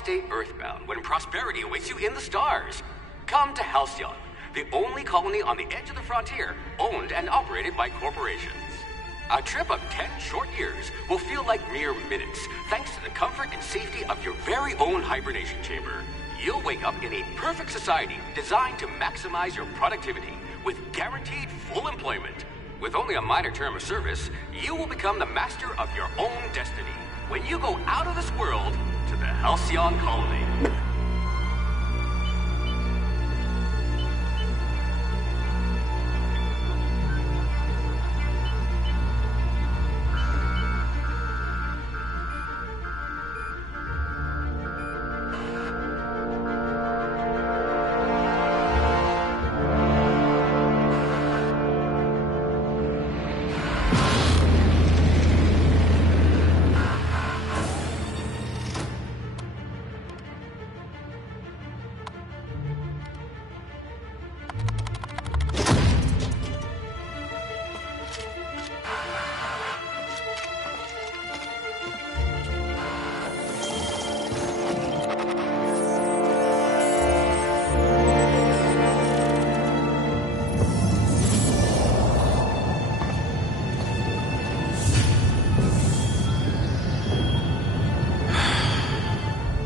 stay earthbound when prosperity awaits you in the stars? Come to Halcyon, the only colony on the edge of the frontier, owned and operated by corporations. A trip of 10 short years will feel like mere minutes, thanks to the comfort and safety of your very own hibernation chamber. You'll wake up in a perfect society designed to maximize your productivity, with guaranteed full employment. With only a minor term of service, you will become the master of your own destiny when you go out of this world to the Halcyon Colony.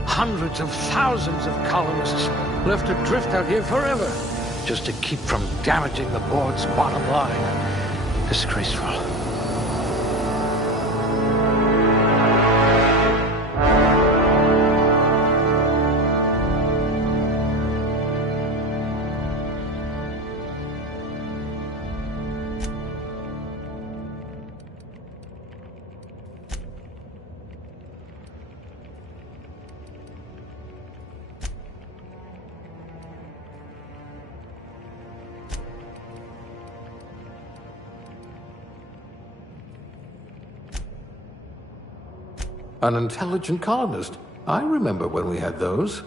Hundreds of thousands of colonists left adrift out here forever, just to keep from damaging the board's bottom line. Disgraceful. An intelligent colonist. I remember when we had those.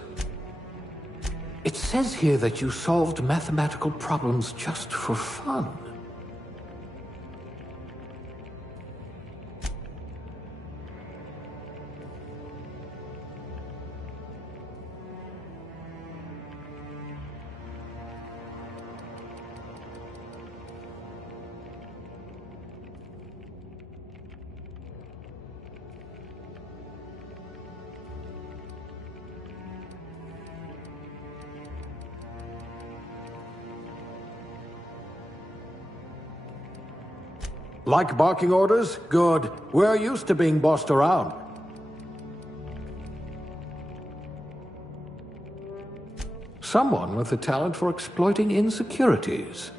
It says here that you solved mathematical problems just for fun. Like barking orders? Good. We're used to being bossed around. Someone with a talent for exploiting insecurities.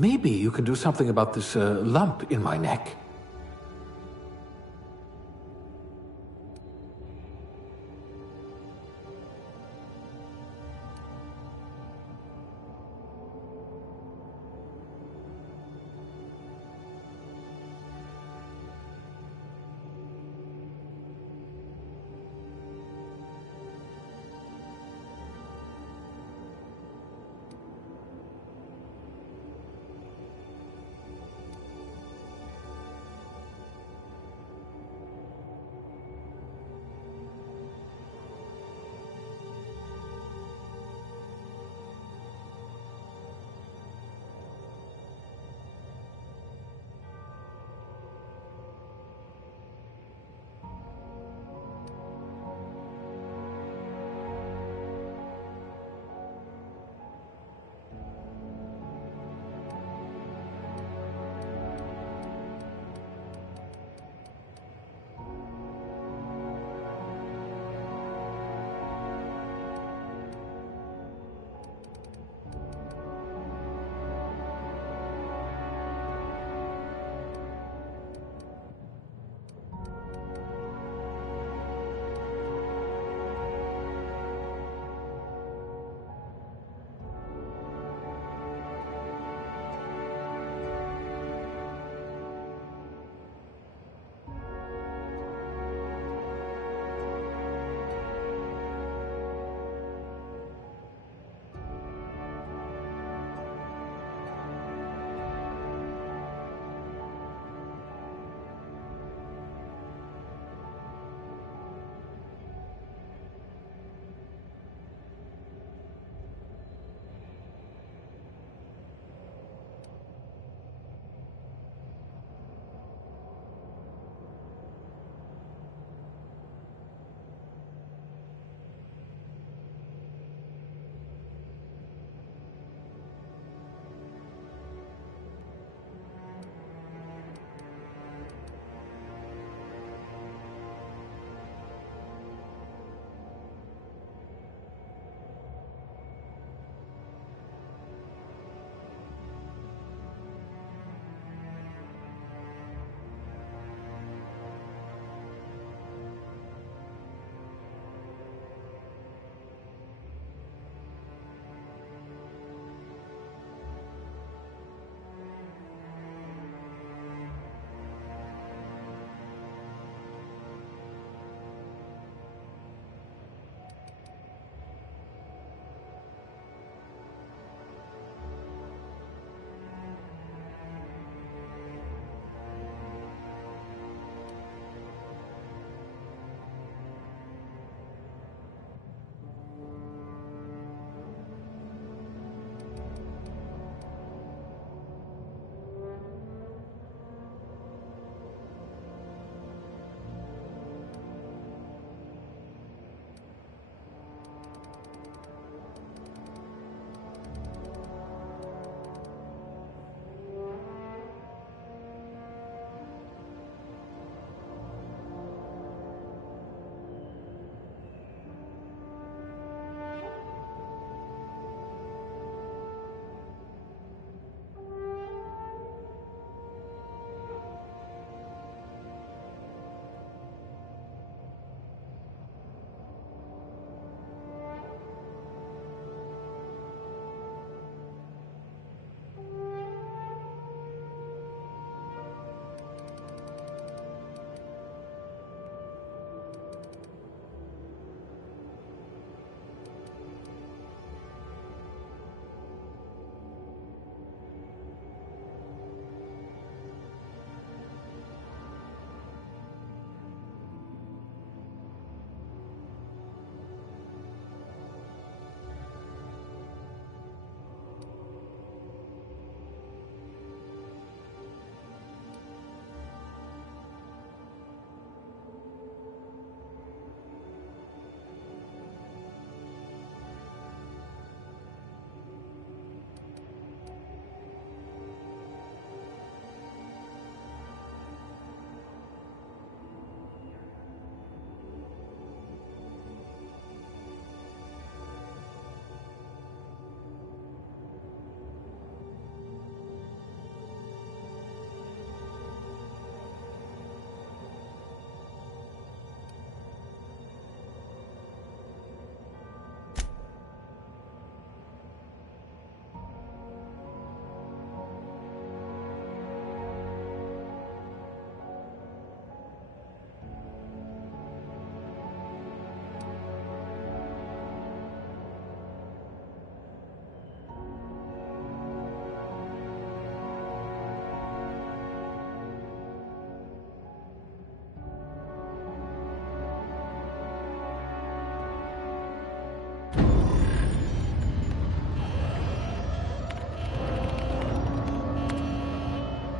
Maybe you can do something about this lump in my neck.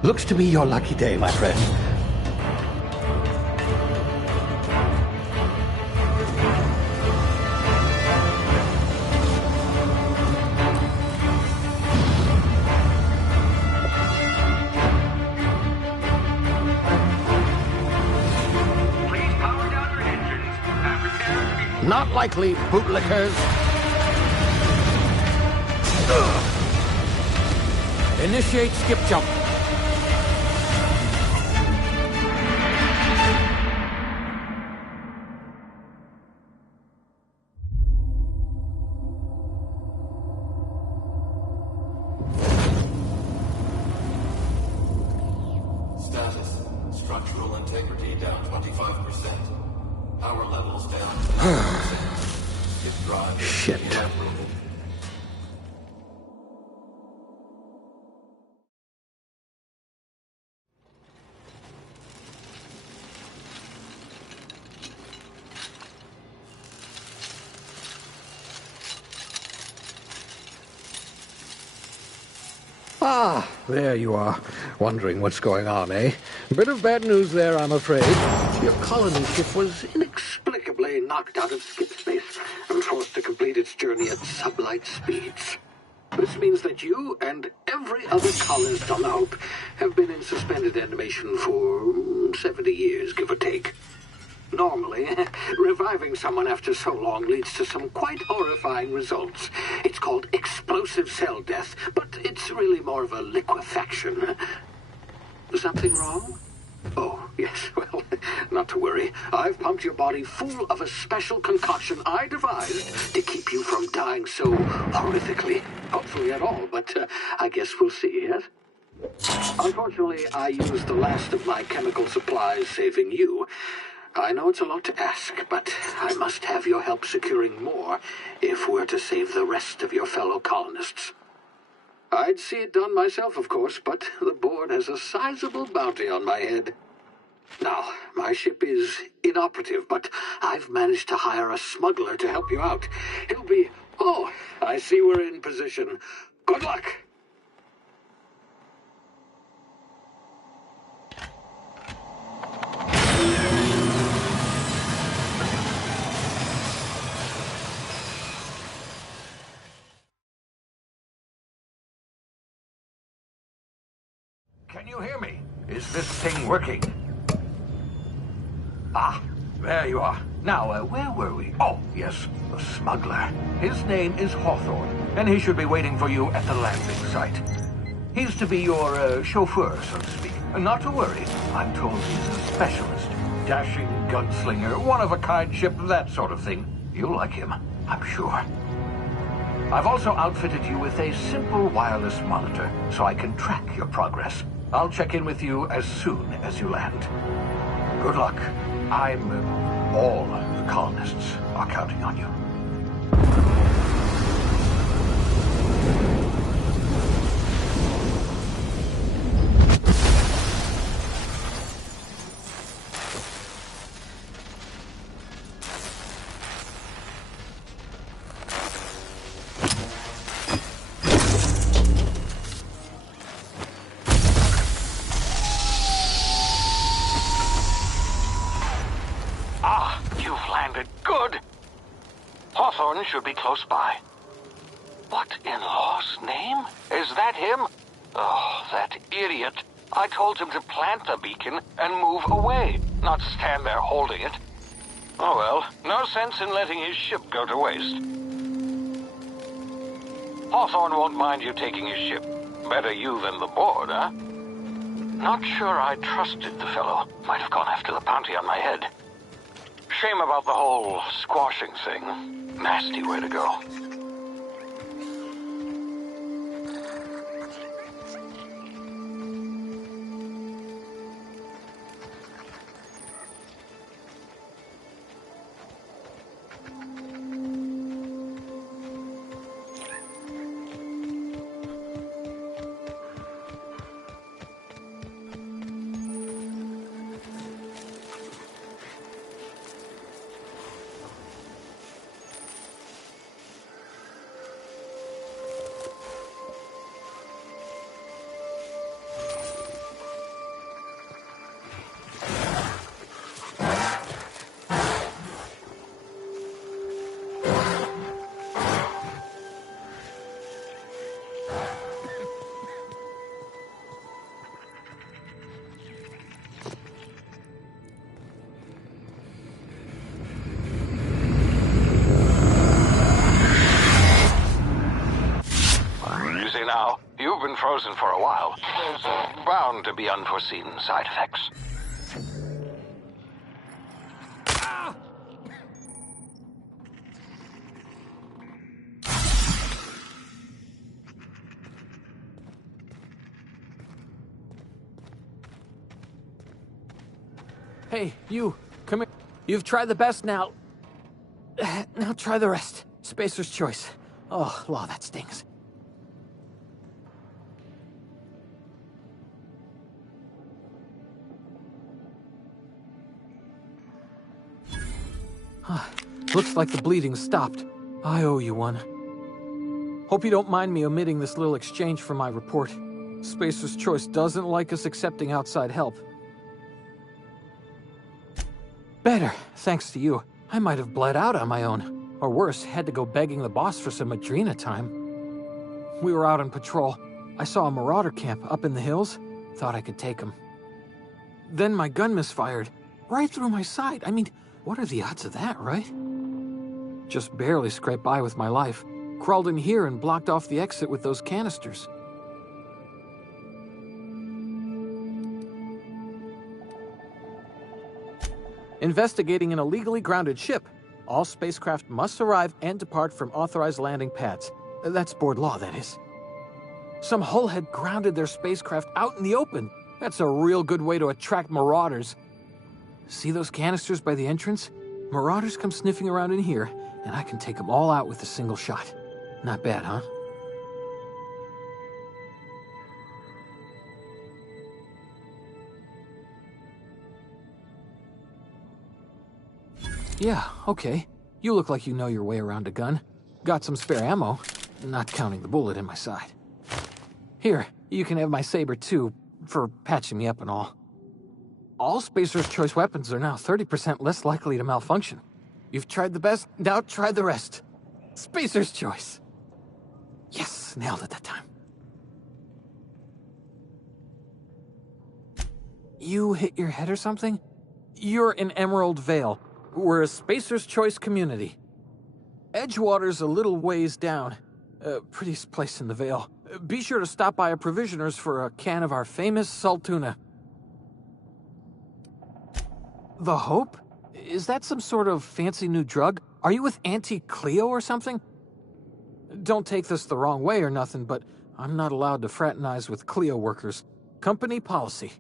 Looks to be your lucky day, my friend. Please power down your engines and prepare to be... Not likely, bootlickers. Initiate skip jump. Status. Structural integrity down 25%. Power levels down 10%. If drive is Shit. inoperable. Ah, there you are. Wondering what's going on, eh? Bit of bad news there, I'm afraid. Your colony ship was inexplicably knocked out of skip space and forced to complete its journey at sublight speeds. This means that you and every other colonist on the Hope have been in suspended animation for 70 years, give or take. Normally, reviving someone after so long leads to some quite horrifying results. It's called explosive cell death, but it's really more of a liquefaction. Something wrong? Oh, yes, well, not to worry. I've pumped your body full of a special concoction I devised to keep you from dying so horrifically. Hopefully at all, but I guess we'll see, yes? Unfortunately, I used the last of my chemical supplies saving you. I know it's a lot to ask, but I must have your help securing more if we're to save the rest of your fellow colonists. I'd see it done myself, of course, but the board has a sizable bounty on my head. Now, my ship is inoperative, but I've managed to hire a smuggler to help you out. He'll be... Oh, I see we're in position. Good luck! Can you hear me? Is this thing working? Ah, there you are. Now, where were we? Oh, yes, the smuggler. His name is Hawthorne, and he should be waiting for you at the landing site. He's to be your chauffeur, so to speak. Not to worry, I'm told he's a specialist. Dashing gunslinger, one-of-a-kind ship, that sort of thing. You'll like him, I'm sure. I've also outfitted you with a simple wireless monitor, so I can track your progress. I'll check in with you as soon as you land. Good luck. All the colonists are counting on you. Hawthorne should be close by. What in law's name? Is that him? Oh, that idiot. I told him to plant the beacon and move away, not stand there holding it. Oh well, no sense in letting his ship go to waste. Hawthorne won't mind you taking his ship. Better you than the board, huh? Not sure I trusted the fellow. Might have gone after the bounty on my head. Shame about the whole squashing thing. Nasty way to go. You've been frozen for a while. There's bound to be unforeseen side effects. Hey, you, come here. You've tried the best now. Now try the rest. Spacer's choice. Oh, law, that stings. Looks like the bleeding stopped. I owe you one. Hope you don't mind me omitting this little exchange from my report. Spacer's choice doesn't like us accepting outside help. Better, thanks to you. I might have bled out on my own. Or worse, had to go begging the boss for some Adrena time. We were out on patrol. I saw a marauder camp up in the hills. Thought I could take him. Then my gun misfired. Right through my side. I mean, what are the odds of that, right? Just barely scraped by with my life. Crawled in here and blocked off the exit with those canisters. Investigating an illegally grounded ship. All spacecraft must arrive and depart from authorized landing pads. That's board law, that is. Some hull had grounded their spacecraft out in the open. That's a real good way to attract marauders. See those canisters by the entrance? Marauders come sniffing around in here, and I can take them all out with a single shot. Not bad, huh? Yeah, okay. You look like you know your way around a gun. Got some spare ammo, not counting the bullet in my side. Here, you can have my saber too, for patching me up and all. All Spacer's choice weapons are now 30% less likely to malfunction. You've tried the best, now try the rest. Spacer's choice. Yes, nailed it that time. You hit your head or something? You're in Emerald Vale. We're a Spacer's Choice community. Edgewater's a little ways down. Prettiest place in the Vale. Be sure to stop by a provisioner's for a can of our famous Saltuna. The Hope? Is that some sort of fancy new drug? Are you with Auntie Cleo or something? Don't take this the wrong way or nothing, but I'm not allowed to fraternize with Cleo workers. Company policy.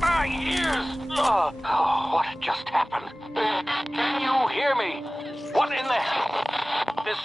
My ears! Oh, what just happened? Can you hear me? What in the hell? This...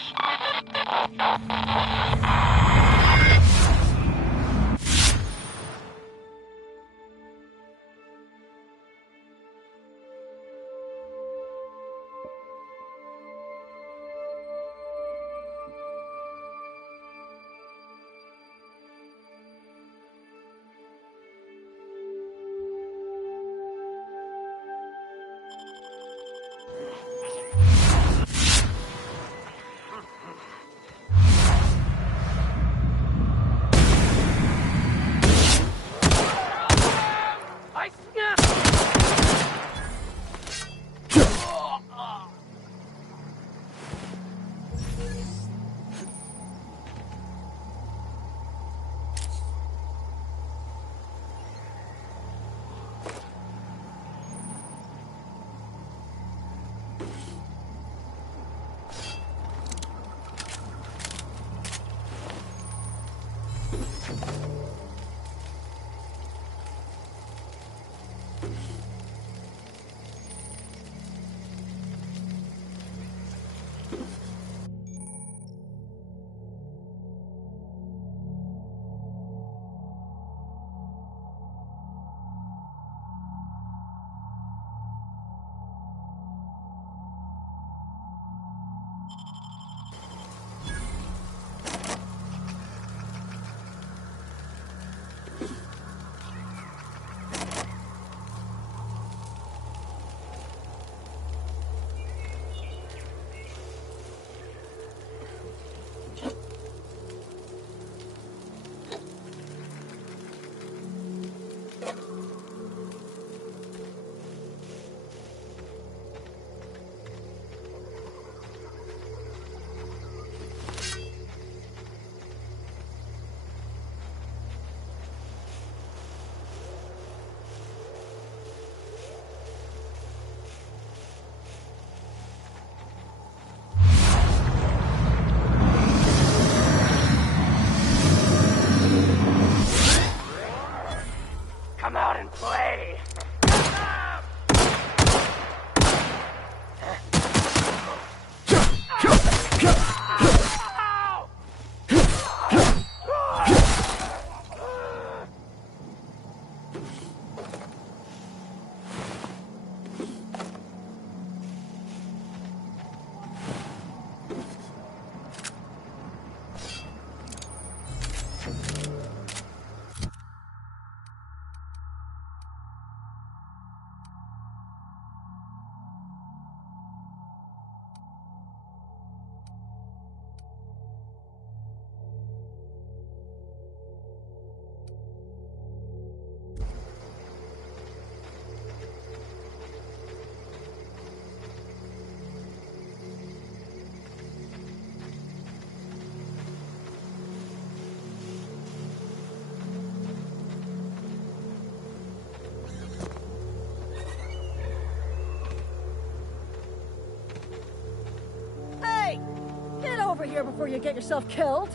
of here before you get yourself killed.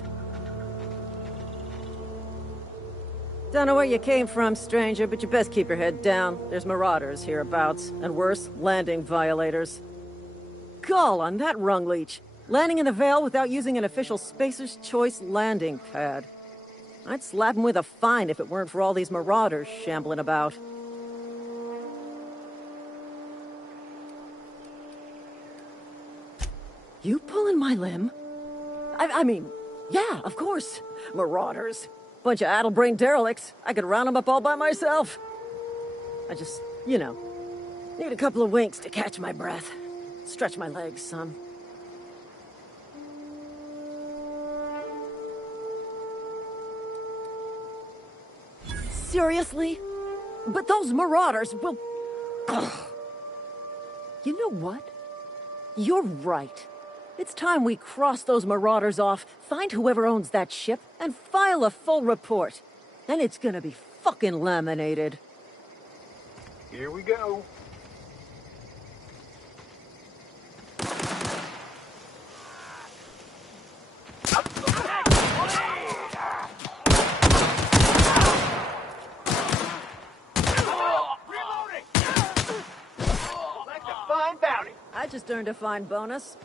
Don't know where you came from, stranger, but you best keep your head down. There's marauders hereabouts, and worse, landing violators. Gall on that rung leech. Landing in the Vale without using an official Spacer's Choice landing pad. I'd slap him with a fine if it weren't for all these marauders shambling about. You pulling my limb? I mean, yeah, of course. Marauders. Bunch of addle-brained derelicts. I could round them up all by myself. I just, you know, need a couple of winks to catch my breath. Stretch my legs, son. Seriously? But those marauders will... Ugh. You know what? You're right. It's time we cross those marauders off, find whoever owns that ship, and file a full report. Then it's gonna be fucking laminated. Here we go. I just earned a fine bonus.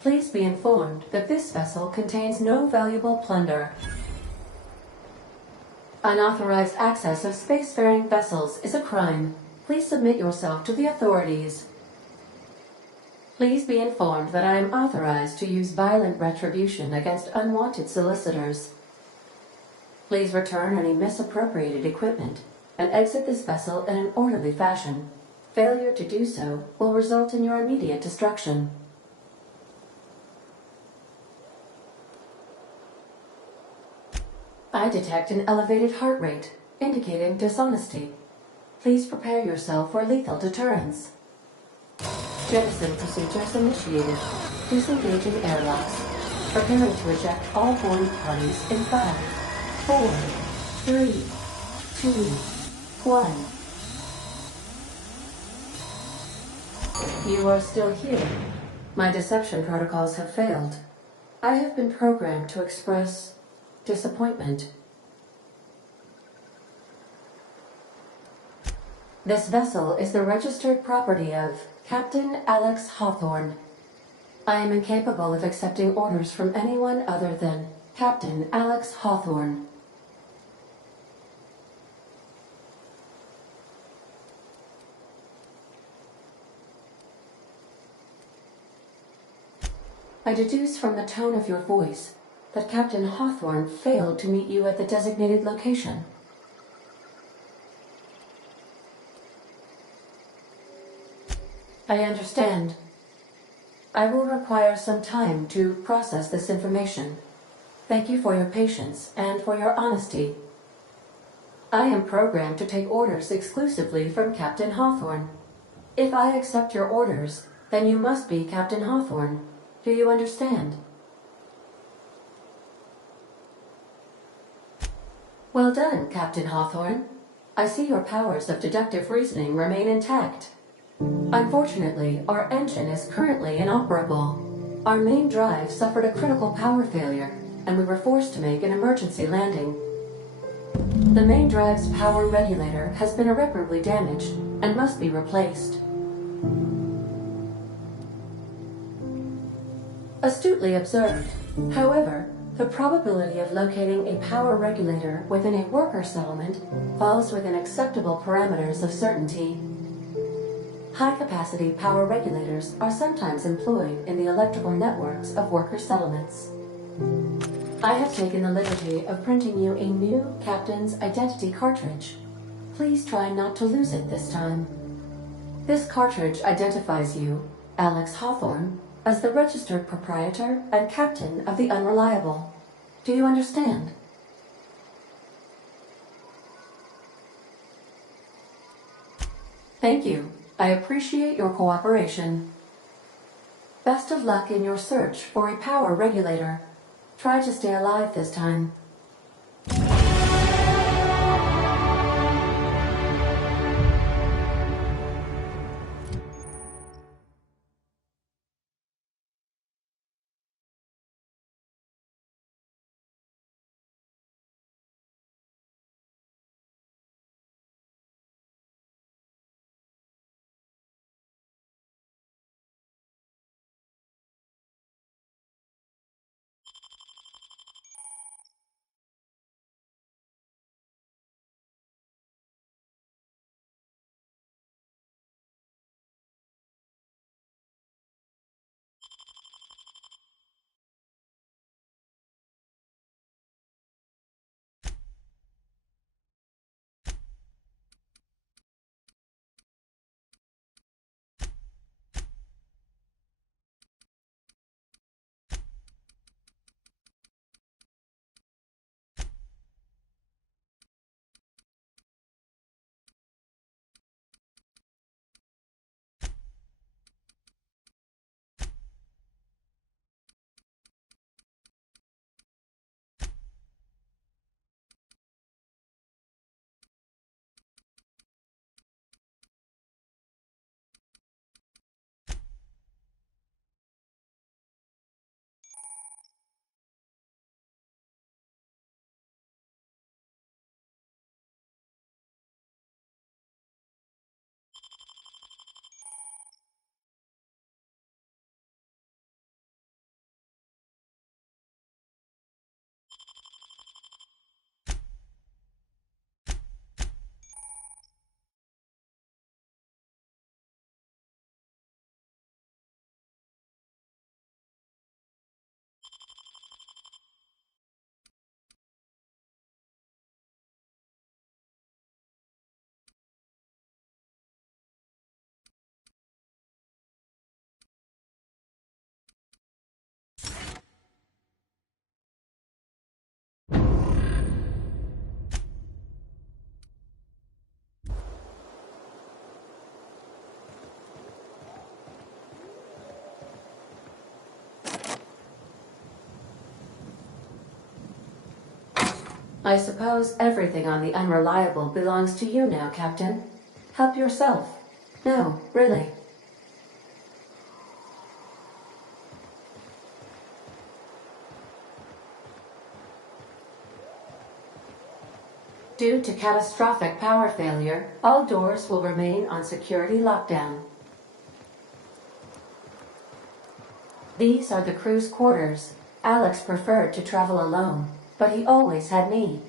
Please be informed that this vessel contains no valuable plunder. Unauthorized access of spacefaring vessels is a crime. Please submit yourself to the authorities. Please be informed that I am authorized to use violent retribution against unwanted solicitors. Please return any misappropriated equipment and exit this vessel in an orderly fashion. Failure to do so will result in your immediate destruction. I detect an elevated heart rate, indicating dishonesty. Please prepare yourself for lethal deterrence. Jettison procedures initiated. Disengaging airlocks. Preparing to eject all boarding parties in 5, 4, 3, 2, 1. You are still here. My deception protocols have failed. I have been programmed to express disappointment. This vessel is the registered property of Captain Alex Hawthorne. I am incapable of accepting orders from anyone other than Captain Alex Hawthorne. I deduce from the tone of your voice that Captain Hawthorne failed to meet you at the designated location. I understand. I will require some time to process this information. Thank you for your patience and for your honesty. I am programmed to take orders exclusively from Captain Hawthorne. If I accept your orders, then you must be Captain Hawthorne. Do you understand? Well done, Captain Hawthorne. I see your powers of deductive reasoning remain intact. Unfortunately, our engine is currently inoperable. Our main drive suffered a critical power failure, and we were forced to make an emergency landing. The main drive's power regulator has been irreparably damaged and must be replaced. Astutely observed. However, The probability of locating a power regulator within a worker settlement falls within acceptable parameters of certainty. High-capacity power regulators are sometimes employed in the electrical networks of worker settlements. I have taken the liberty of printing you a new Captain's Identity cartridge. Please try not to lose it this time. This cartridge identifies you, Alex Hawthorne, as the registered proprietor and captain of the Unreliable. Do you understand? Thank you. I appreciate your cooperation. Best of luck in your search for a power regulator. Try to stay alive this time. I suppose everything on the Unreliable belongs to you now, Captain. Help yourself. No, really. Due to catastrophic power failure, all doors will remain on security lockdown. These are the crew's quarters. Alex preferred to travel alone, but he always had me.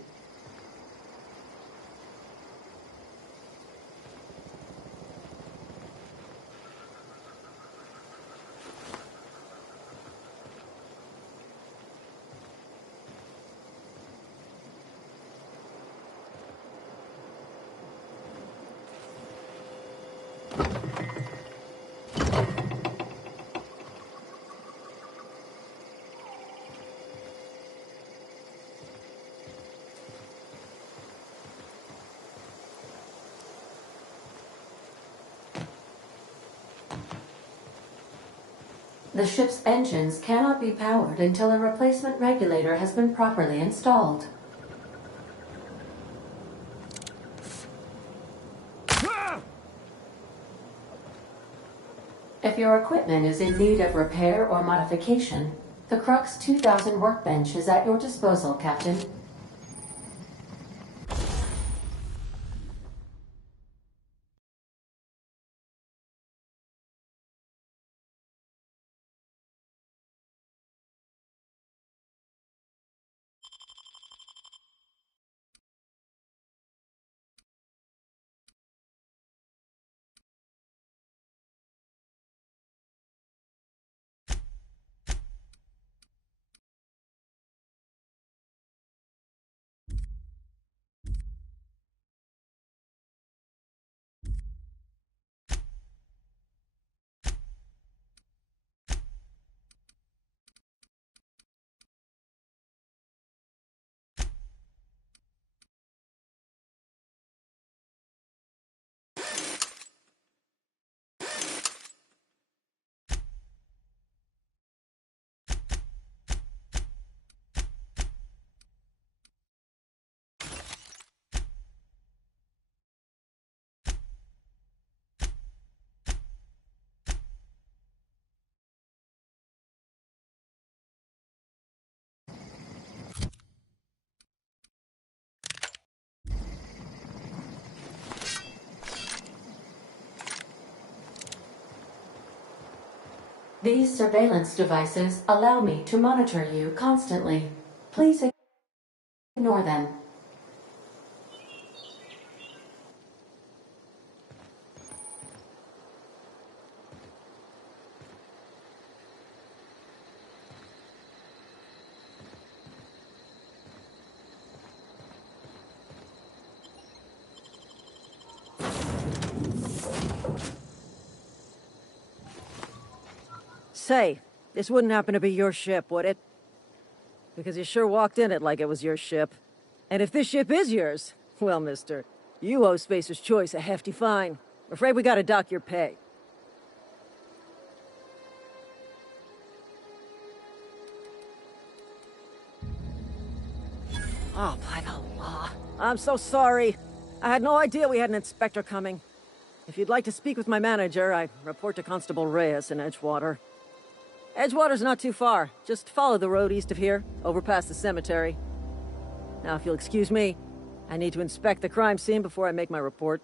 The ship's engines cannot be powered until a replacement regulator has been properly installed. If your equipment is in need of repair or modification, the Crux 2000 workbench is at your disposal, Captain. These surveillance devices allow me to monitor you constantly. Please ignore them. Say, this wouldn't happen to be your ship, would it? Because you sure walked in it like it was your ship. And if this ship is yours, well, mister, you owe Spacer's Choice a hefty fine. I'm afraid we gotta dock your pay. Oh, by the law. I'm so sorry. I had no idea we had an inspector coming. If you'd like to speak with my manager, I report to Constable Reyes in Edgewater. Edgewater's not too far. Just follow the road east of here, over past the cemetery. Now, if you'll excuse me, I need to inspect the crime scene before I make my report.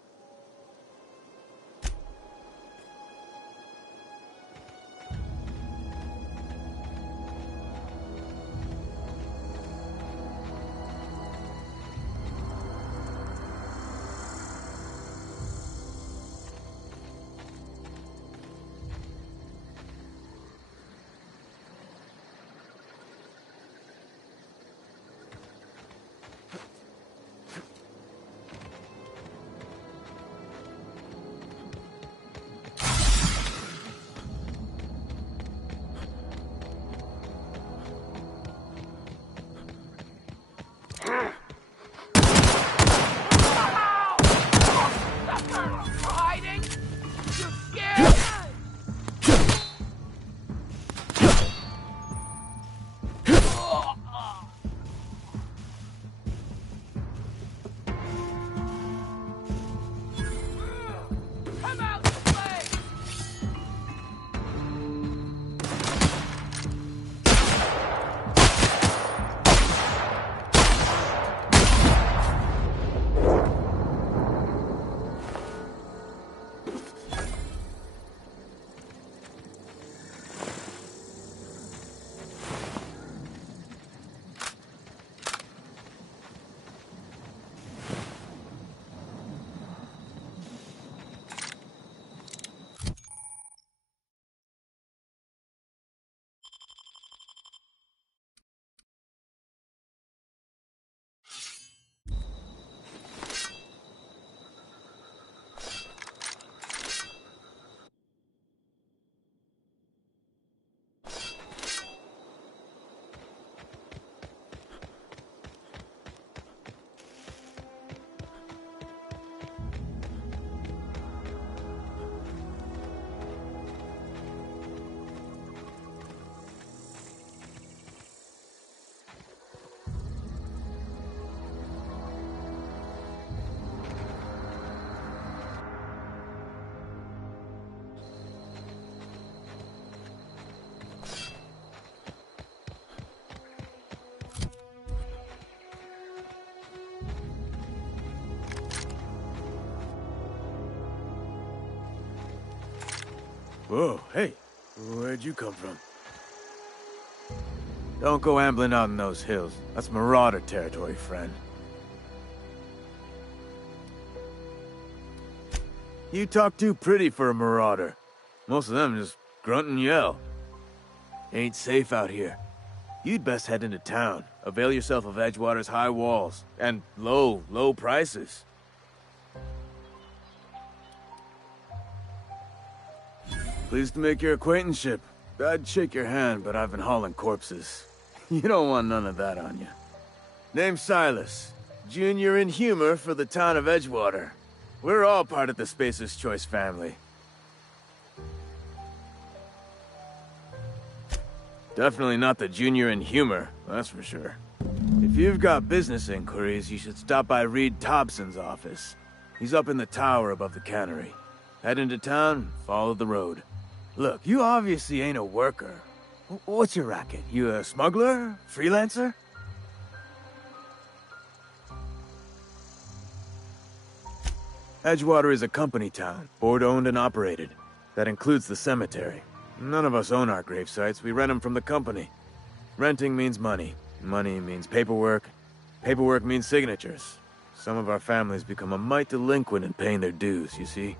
Whoa, hey, where'd you come from? Don't go ambling out in those hills. That's Marauder territory, friend. You talk too pretty for a Marauder. Most of them just grunt and yell. Ain't safe out here. You'd best head into town. Avail yourself of Edgewater's high walls. And low prices. Pleased to make your acquaintanceship. I'd shake your hand, but I've been hauling corpses. You don't want none of that on you. Name's Silas. Junior in humor for the town of Edgewater. We're all part of the Spacer's Choice family. Definitely not the junior in humor, that's for sure. If you've got business inquiries, you should stop by Reed Thompson's office. He's up in the tower above the cannery. Head into town, follow the road. Look, you obviously ain't a worker. What's your racket? You a smuggler? Freelancer? Edgewater is a company town, board-owned and operated. That includes the cemetery. None of us own our grave sites. We rent them from the company. Renting means money. Money means paperwork. Paperwork means signatures. Some of our families become a mite delinquent in paying their dues, you see?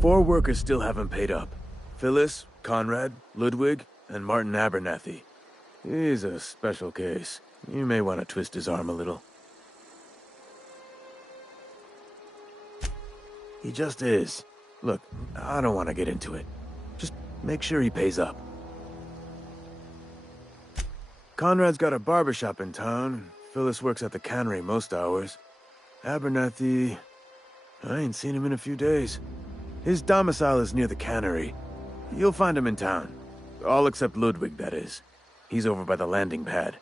Four workers still haven't paid up. Phyllis, Conrad, Ludwig, and Martin Abernathy. He's a special case. You may want to twist his arm a little. He just is. Look, I don't want to get into it. Just make sure he pays up. Conrad's got a barbershop in town. Phyllis works at the cannery most hours. Abernathy... I ain't seen him in a few days. His domicile is near the cannery. You'll find him in town. All except Ludwig, that is. He's over by the landing pad.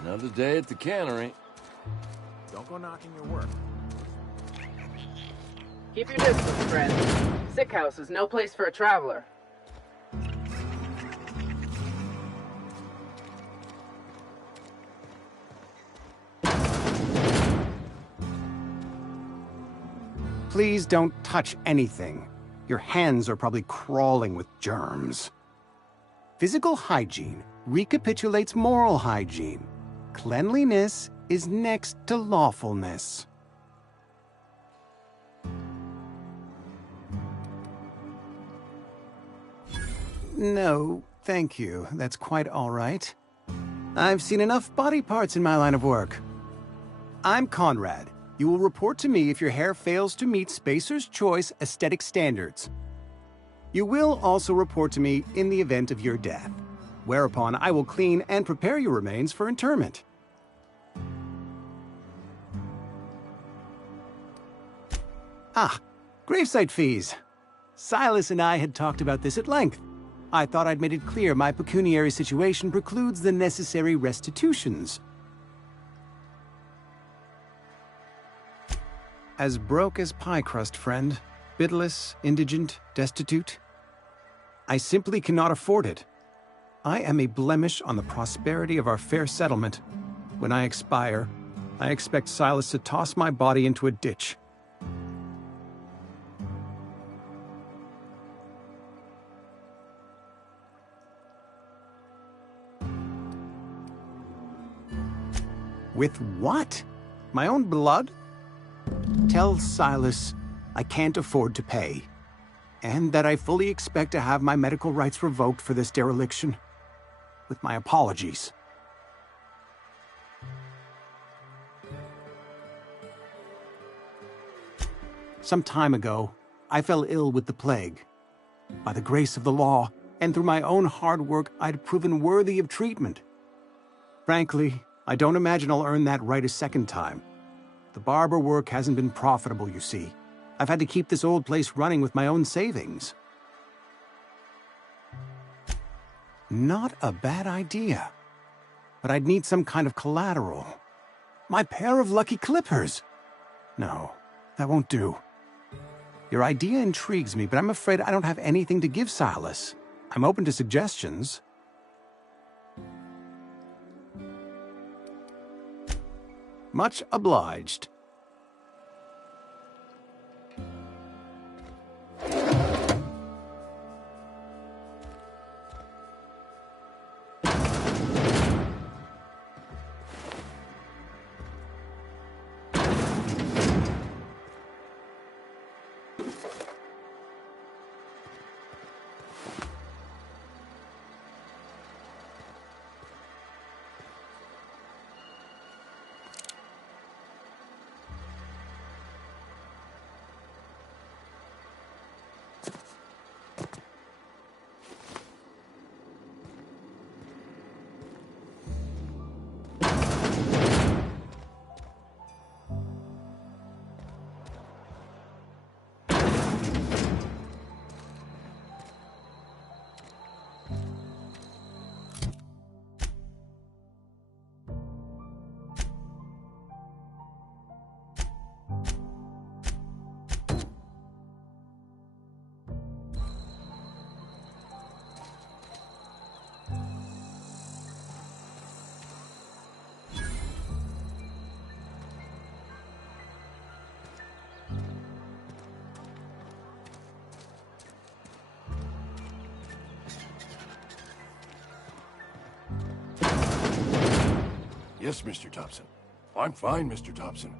Another day at the cannery. Don't go knocking your work. Keep your distance, friend. Sick house is no place for a traveler. please don't touch anything. Your hands are probably crawling with germs. Physical hygiene recapitulates moral hygiene. Cleanliness is next to lawfulness. No, thank you. That's quite all right. I've seen enough body parts in my line of work. I'm Conrad. You will report to me if your hair fails to meet Spacer's Choice aesthetic standards. You will also report to me in the event of your death, whereupon I will clean and prepare your remains for interment. Ah, gravesite fees. Silas and I had talked about this at length. I thought I'd made it clear my pecuniary situation precludes the necessary restitutions. As broke as pie crust, friend. Bitless, indigent, destitute. I simply cannot afford it. I am a blemish on the prosperity of our fair settlement. When I expire, I expect Silas to toss my body into a ditch. With what? My own blood? Tell Silas I can't afford to pay, and that I fully expect to have my medical rights revoked for this dereliction. With my apologies. Some time ago, I fell ill with the plague. By the grace of the law, and through my own hard work, I'd proven worthy of treatment. Frankly, I don't imagine I'll earn that right a second time. The barber work hasn't been profitable, you see. I've had to keep this old place running with my own savings. Not a bad idea. But I'd need some kind of collateral. My pair of lucky clippers! No, that won't do. Your idea intrigues me, but I'm afraid I don't have anything to give Silas. I'm open to suggestions. Much obliged. Yes, Mr. Thompson. I'm fine, Mr. Thompson.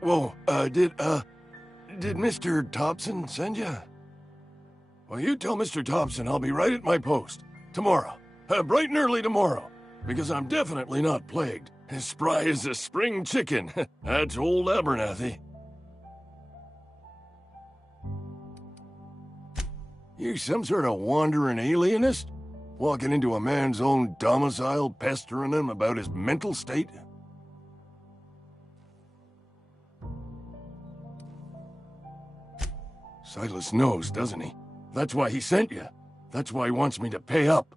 Whoa, did Mr. Thompson send you? Well, you tell Mr. Thompson I'll be right at my post. Tomorrow. Bright and early tomorrow. Because I'm definitely not plagued. As spry as a spring chicken. That's old Abernathy. You some sort of wandering alienist? Walking into a man's own domicile, pestering him about his mental state? Silas knows, doesn't he? That's why he sent you. That's why he wants me to pay up.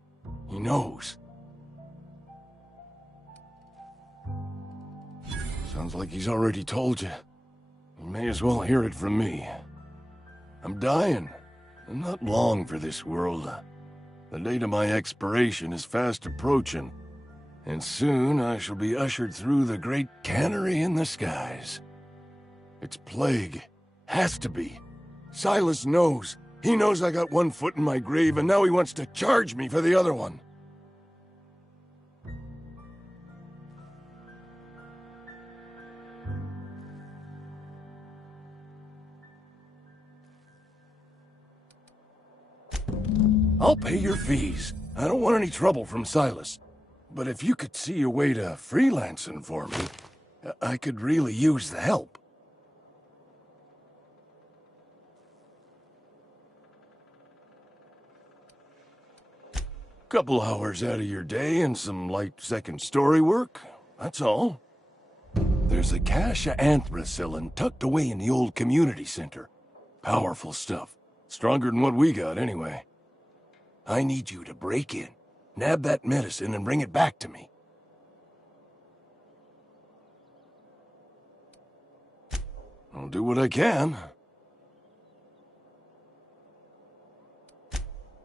He knows. Sounds like he's already told you. You may as well hear it from me. I'm dying. I'm not long for this world. The date of my expiration is fast approaching, and soon I shall be ushered through the great cannery in the skies. It's plague, Has to be. Silas knows. He knows I got one foot in my grave, and now he wants to charge me for the other one. I'll pay your fees. I don't want any trouble from Silas. But if you could see a way to freelancing for me, I could really use the help. Couple hours out of your day and some light second story work, that's all. There's a cache of anthracillin tucked away in the old community center. Powerful stuff. Stronger than what we got, anyway. I need you to break in, nab that medicine, and bring it back to me. I'll do what I can.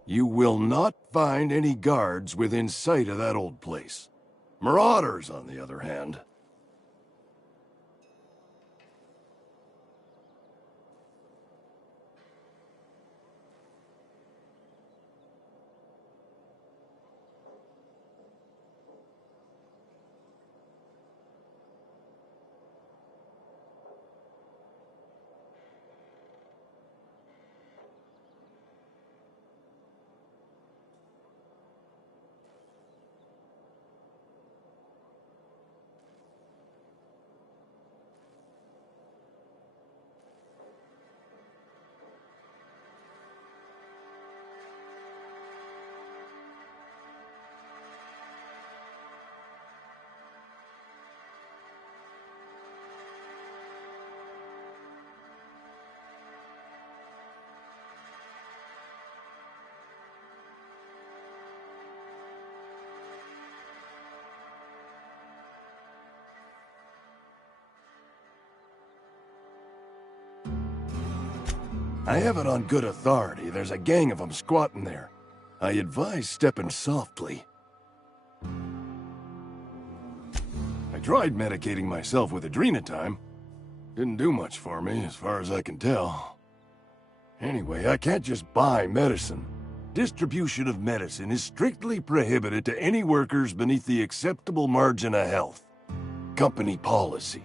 You will not find any guards within sight of that old place. Marauders, on the other hand. I have it on good authority. There's a gang of them squatting there. I advise stepping softly. I tried medicating myself with Adrenatime. Didn't do much for me, as far as I can tell. Anyway, I can't just buy medicine. Distribution of medicine is strictly prohibited to any workers beneath the acceptable margin of health. Company policy.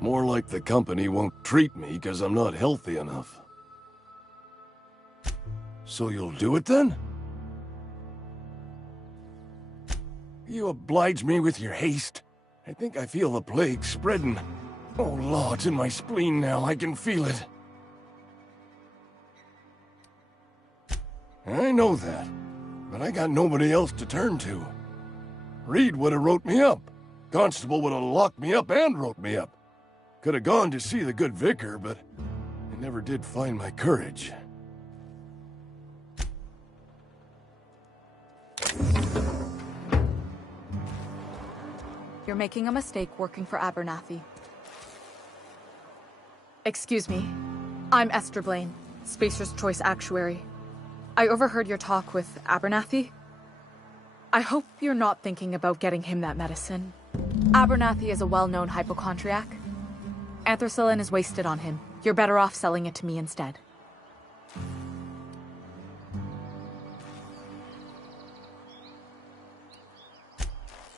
More like the company won't treat me because I'm not healthy enough. So you'll do it then? You oblige me with your haste. I think I feel the plague spreading. Oh, Lord, it's in my spleen now. I can feel it. I know that, but I got nobody else to turn to. Reed would have wrote me up. Constable would have locked me up and wrote me up. Could have gone to see the good vicar, but I never did find my courage. You're making a mistake working for Abernathy. Excuse me. I'm Esther Blaine, Spacer's Choice Actuary. I overheard your talk with Abernathy. I hope you're not thinking about getting him that medicine. Abernathy is a well-known hypochondriac. Anthracillin is wasted on him. You're better off selling it to me instead.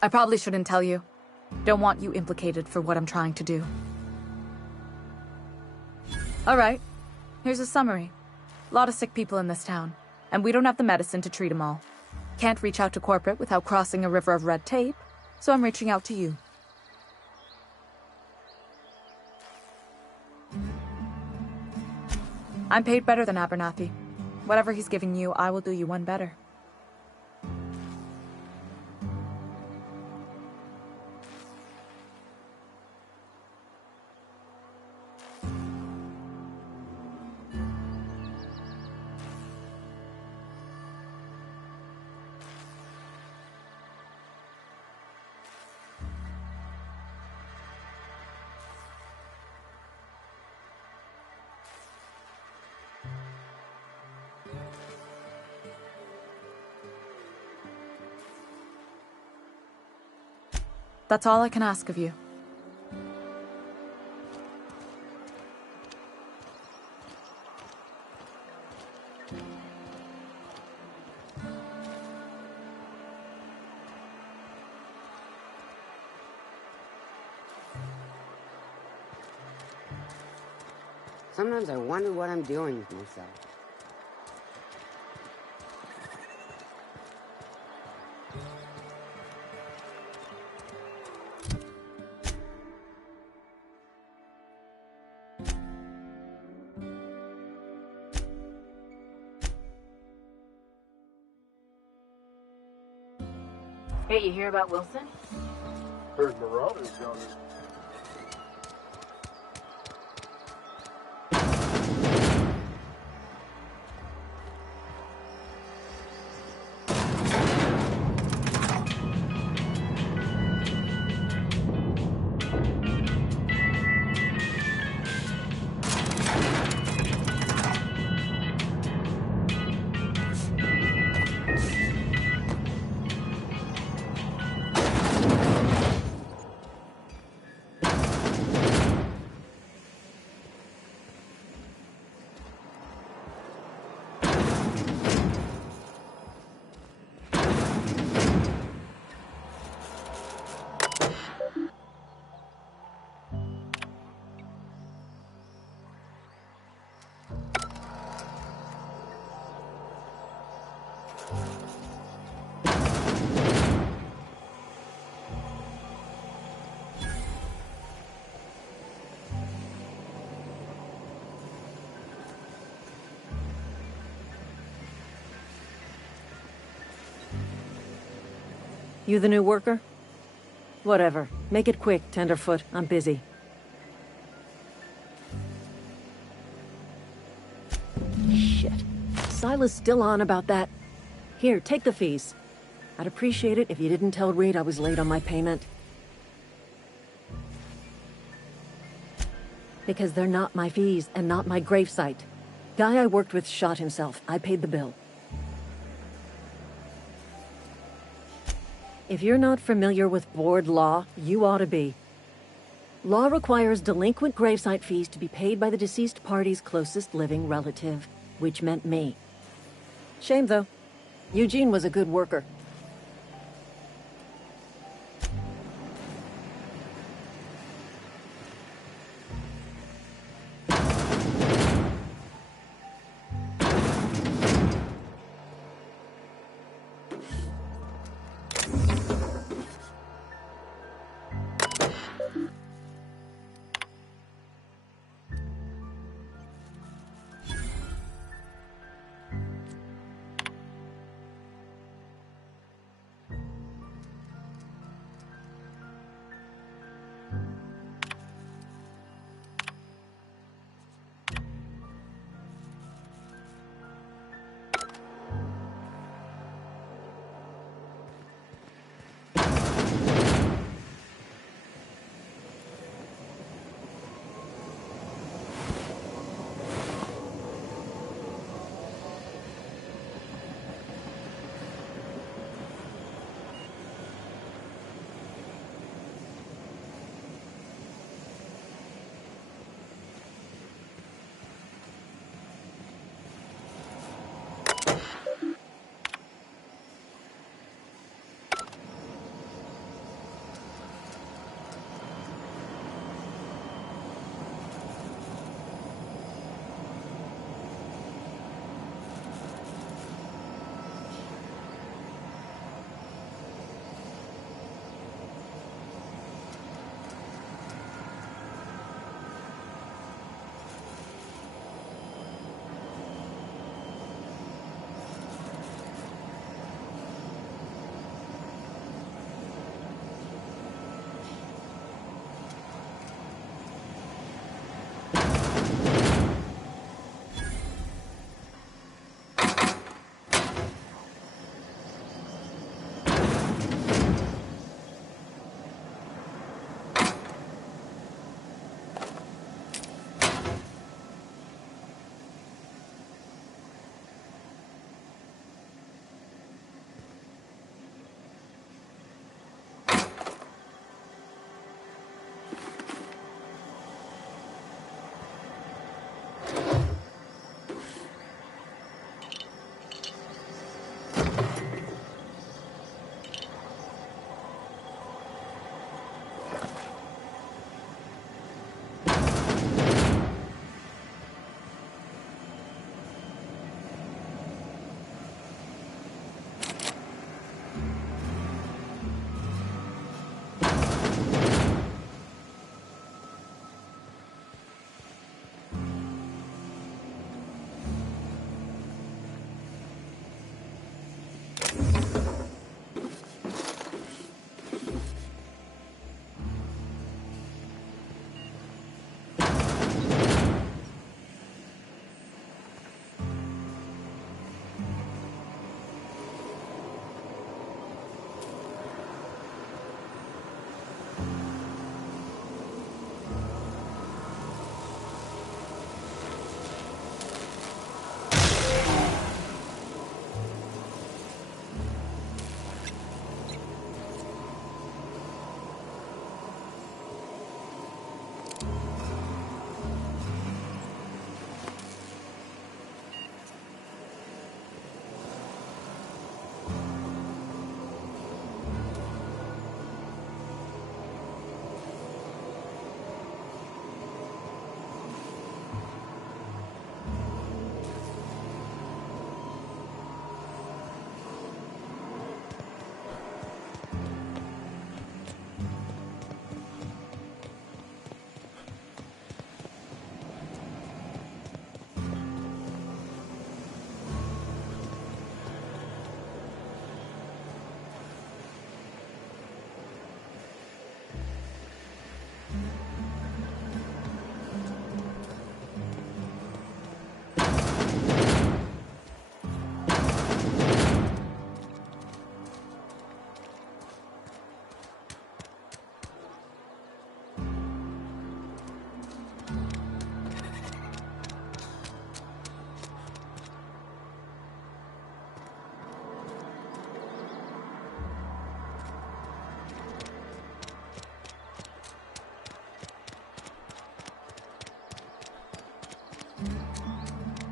I probably shouldn't tell you. Don't want you implicated for what I'm trying to do. Alright, here's a summary. A lot of sick people in this town, and we don't have the medicine to treat them all. Can't reach out to corporate without crossing a river of red tape, so I'm reaching out to you. I'm paid better than Abernathy. Whatever he's giving you, I will do you one better. That's all I can ask of you. Sometimes I wonder what I'm doing with myself. Hey, you hear about Wilson? Heard Marauders down there. You the new worker? Whatever. Make it quick, Tenderfoot. I'm busy. Shit. Silas still on about that. Here, take the fees. I'd appreciate it if you didn't tell Reed I was late on my payment. Because they're not my fees and not my gravesite. Guy I worked with shot himself. I paid the bill. If you're not familiar with board law, you ought to be. Law requires delinquent gravesite fees to be paid by the deceased party's closest living relative, which meant me. Shame, though. Eugene was a good worker.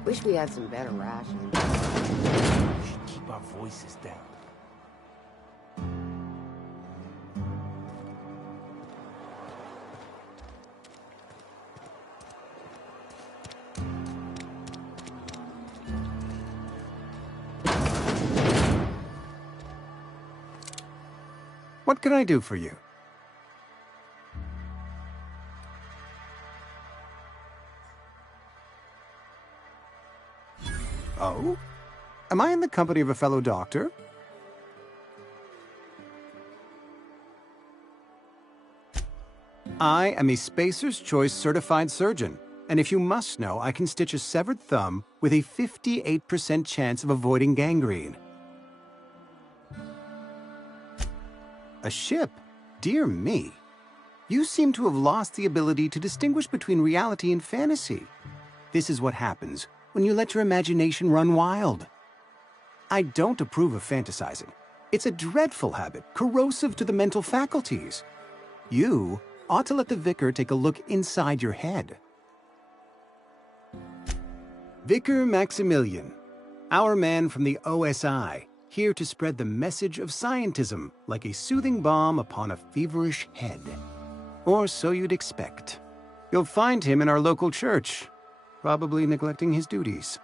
Wish we had some better rations. We should keep our voices down. What can I do for you? Oh? Am I in the company of a fellow doctor? I am a Spacer's Choice certified surgeon, and if you must know, I can stitch a severed thumb with a 58% chance of avoiding gangrene. A ship? Dear me. You seem to have lost the ability to distinguish between reality and fantasy. This is what happens when you let your imagination run wild. I don't approve of fantasizing. It's a dreadful habit, corrosive to the mental faculties. You ought to let the Vicar take a look inside your head. Vicar Maximilian, our man from the OSI, here to spread the message of scientism like a soothing balm upon a feverish head. Or so you'd expect. You'll find him in our local church, probably neglecting his duties.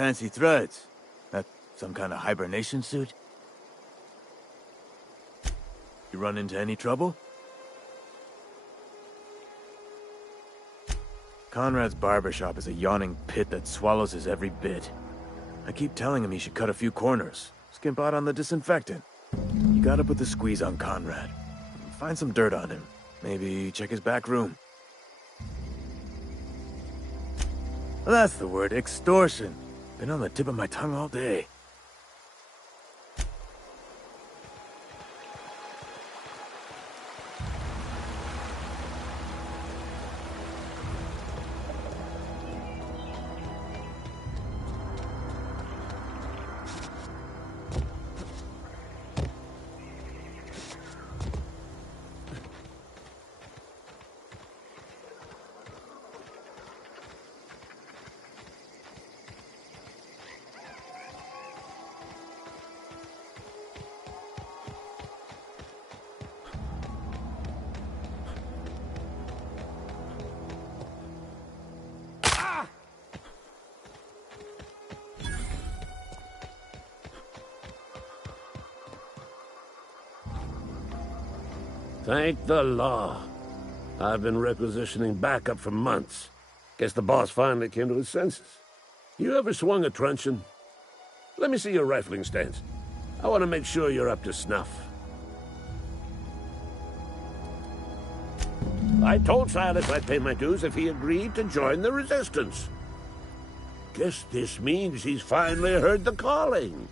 Fancy threads. That some kind of hibernation suit? You run into any trouble? Conrad's barbershop is a yawning pit that swallows his every bit. I keep telling him he should cut a few corners, skimp out on the disinfectant. You gotta put the squeeze on Conrad. Find some dirt on him. Maybe check his back room. That's the word, extortion. Been on the tip of my tongue all day. Thank the law. I've been requisitioning backup for months. Guess the boss finally came to his senses. You ever swung a truncheon? Let me see your rifling stance. I want to make sure you're up to snuff. I told Silas I'd pay my dues if he agreed to join the resistance. Guess this means he's finally heard the calling.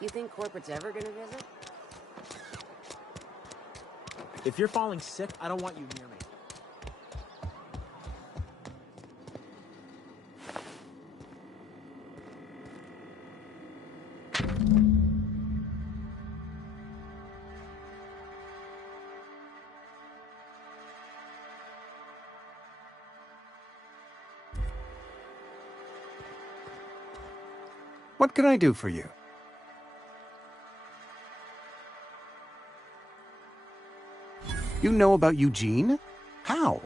You think corporate's ever gonna visit? If you're falling sick, I don't want you near me. What can I do for you? You know about Eugene? How?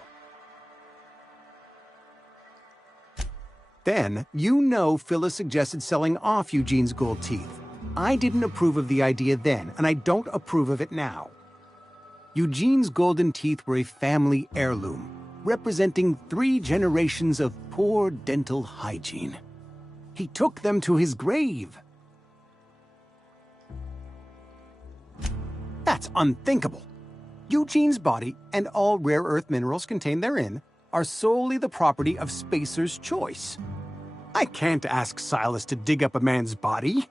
Then, you know Phyllis suggested selling off Eugene's gold teeth. I didn't approve of the idea then, and I don't approve of it now. Eugene's golden teeth were a family heirloom, representing 3 generations of poor dental hygiene. He took them to his grave. That's unthinkable. Eugene's body and all rare earth minerals contained therein are solely the property of Spacer's Choice. I can't ask Silas to dig up a man's body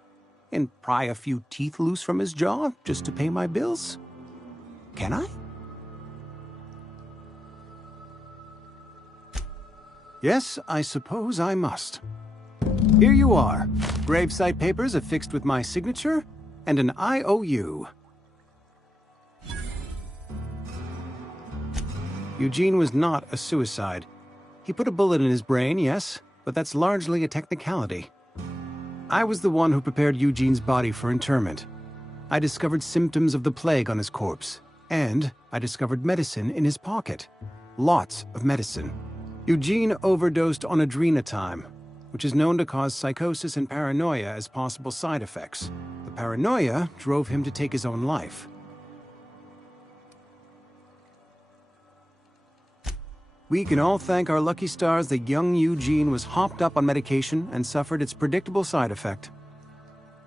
and pry a few teeth loose from his jaw just to pay my bills. Can I? Yes, I suppose I must. Here you are. Gravesite papers affixed with my signature and an IOU. Eugene was not a suicide. He put a bullet in his brain, yes, but that's largely a technicality. I was the one who prepared Eugene's body for interment. I discovered symptoms of the plague on his corpse, and I discovered medicine in his pocket. Lots of medicine. Eugene overdosed on adrenatime, which is known to cause psychosis and paranoia as possible side effects. The paranoia drove him to take his own life. We can all thank our lucky stars that young Eugene was hopped up on medication and suffered its predictable side effect.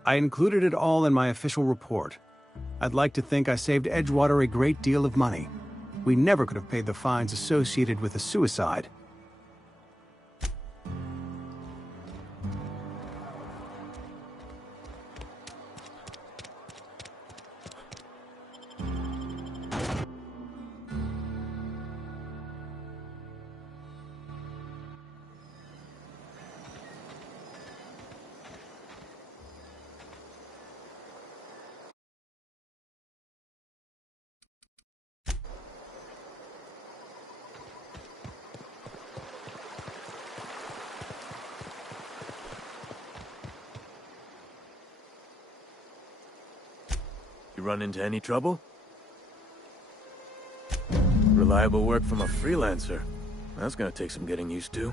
I included it all in my official report. I'd like to think I saved Edgewater a great deal of money. We never could have paid the fines associated with a suicide. run into any trouble? Reliable work from a freelancer. That's gonna take some getting used to.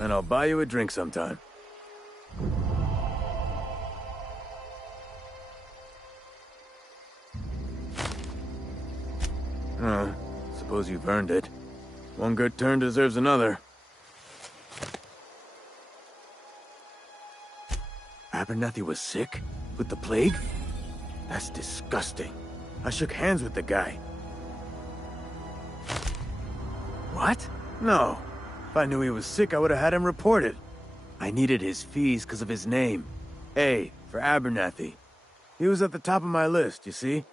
And I'll buy you a drink sometime. Suppose you've earned it. One good turn deserves another. Abernathy was sick? With the plague? That's disgusting. I shook hands with the guy. What? No. If I knew he was sick, I would have had him reported. I needed his fees because of his name. A, for Abernathy. He was at the top of my list, you see?